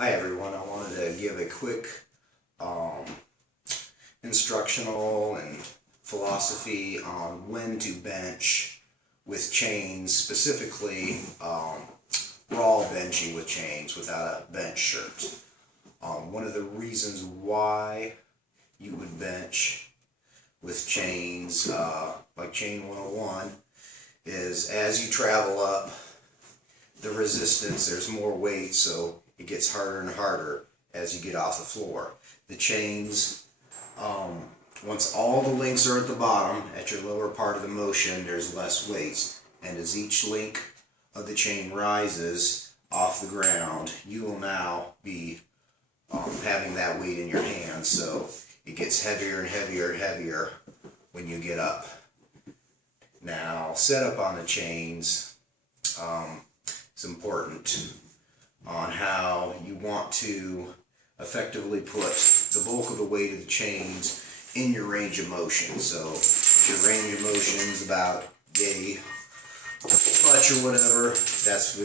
Hi everyone, I wanted to give a quick instructional and philosophy on when to bench with chains, specifically raw benching with chains without a bench shirt. One of the reasons why you would bench with chains, like Chain 101, is as you travel up the resistance, there's more weight, so it gets harder and harder as you get off the floor. The chains, once all the links are at the bottom, at your lower part of the motion, there's less weight. And as each link of the chain rises off the ground, you will now be having that weight in your hand, so it gets heavier and heavier and heavier when you get up. Now, setup on the chains is important on how you want to effectively put the bulk of the weight of the chains in your range of motion. So if your range of motion is about yay much or whatever, that's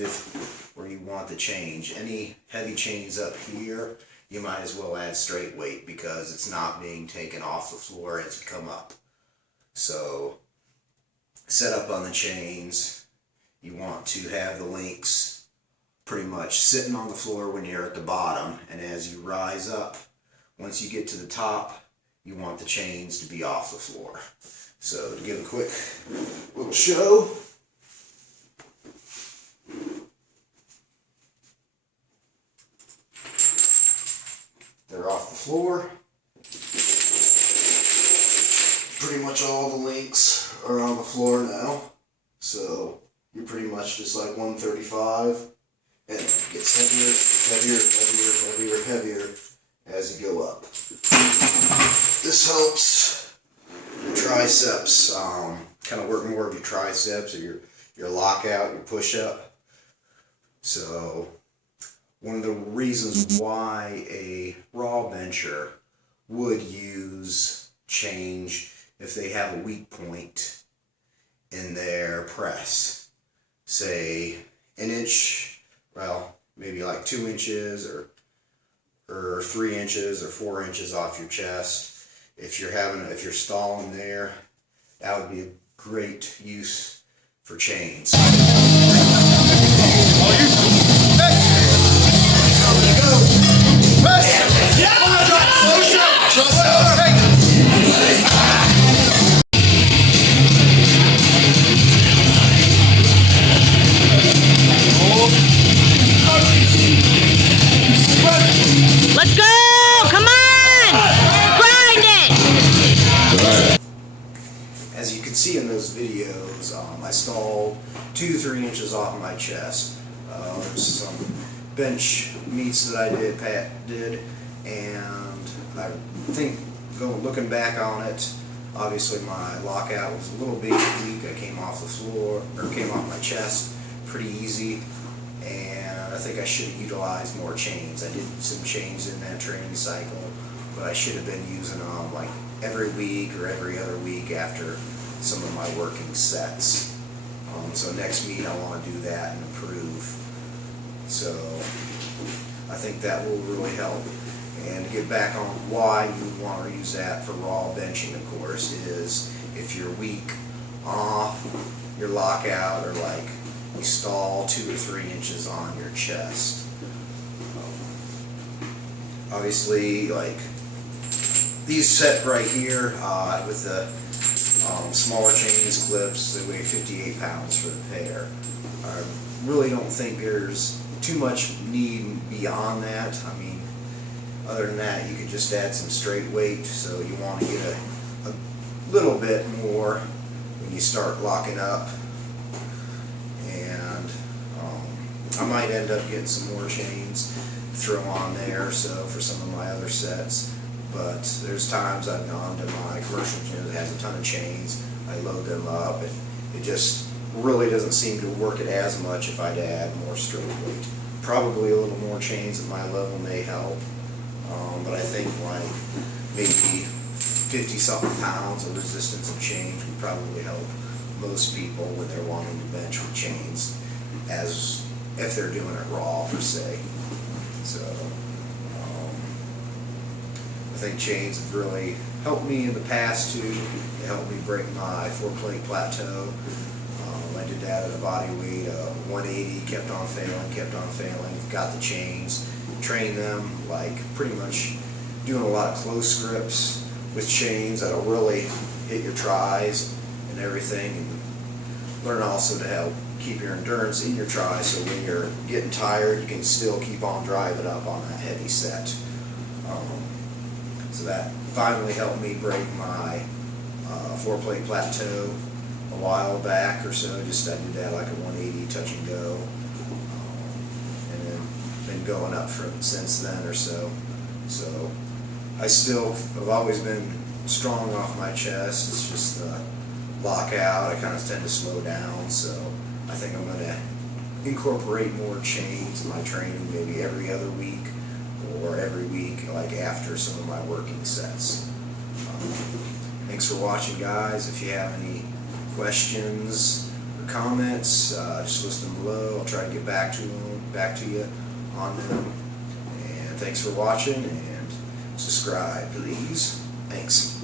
where you want the change. Any heavy chains up here, you might as well add straight weight because it's not being taken off the floor as you come up. So set up on the chains, you want to have the links pretty much sitting on the floor when you're at the bottom, and as you rise up, once you get to the top, you want the chains to be off the floor. So to give a quick little show, they're off the floor. Pretty much all the links are on the floor now, so you're pretty much just like 135. And it gets heavier, heavier, heavier, heavier as you go up. This helps your triceps, kind of work more of your triceps or your lockout, your push-up. So one of the reasons why a raw bencher would use change if they have a weak point in their press, say an inch, well, maybe like 2 inches or 3 inches or 4 inches off your chest. If you're stalling there, that would be a great use for chains. Let's go! Come on! Grind it! As you can see in those videos, I stalled 2-3 inches off my chest. There's some bench meets that Pat did, and I think looking back on it, obviously my lockout was a little bit weak. I came off the floor, or came off my chest pretty easy, and I think I should have utilized more chains. I did some chains in that training cycle, but I should have been using them like every week or every other week after some of my working sets. So next meet I want to do that and improve. So I think that will really help. And to get back on why you want to use that for raw benching, of course, is if you're weak off your lockout, or like you stall 2 or 3 inches on your chest. Obviously, like these set right here with the smaller chains, clips, they weigh 58 pounds for the pair. I really don't think there's too much need beyond that. I mean, other than that, you could just add some straight weight, so you want to get a little bit more when you start locking up. And I might end up getting some more chains to throw on there, so for some of my other sets. But there's times I've gone to my commercial gym that has a ton of chains, I load them up, and it just really doesn't seem to work it as much if I'd add more straight weight. Probably a little more chains at my level may help, but I think like maybe 50-something pounds of resistance of change would probably help most people when they're wanting to bench with chains, as if they're doing it raw per se. So think chains have really helped me in the past too. They helped me break my 4-plate plateau. I did that at a body weight of 180, kept on failing, got the chains, trained them, like pretty much doing a lot of close grips with chains that'll really hit your tries and everything, and learn also to help keep your endurance in your tries, so when you're getting tired you can still keep on driving up on that heavy set. So that finally helped me break my 4-plate plateau a while back or so. Just I did that like a 180 touch and go, and then been going up from since then or so. So I still have always been strong off my chest. It's just the lockout. I kind of tend to slow down, so I think I'm going to incorporate more chains in my training, maybe every other week or every week, like after some of my working sets. Thanks for watching, guys. If you have any questions or comments, just list them below. I'll try to get back to you on them. And thanks for watching, and subscribe, please. Thanks.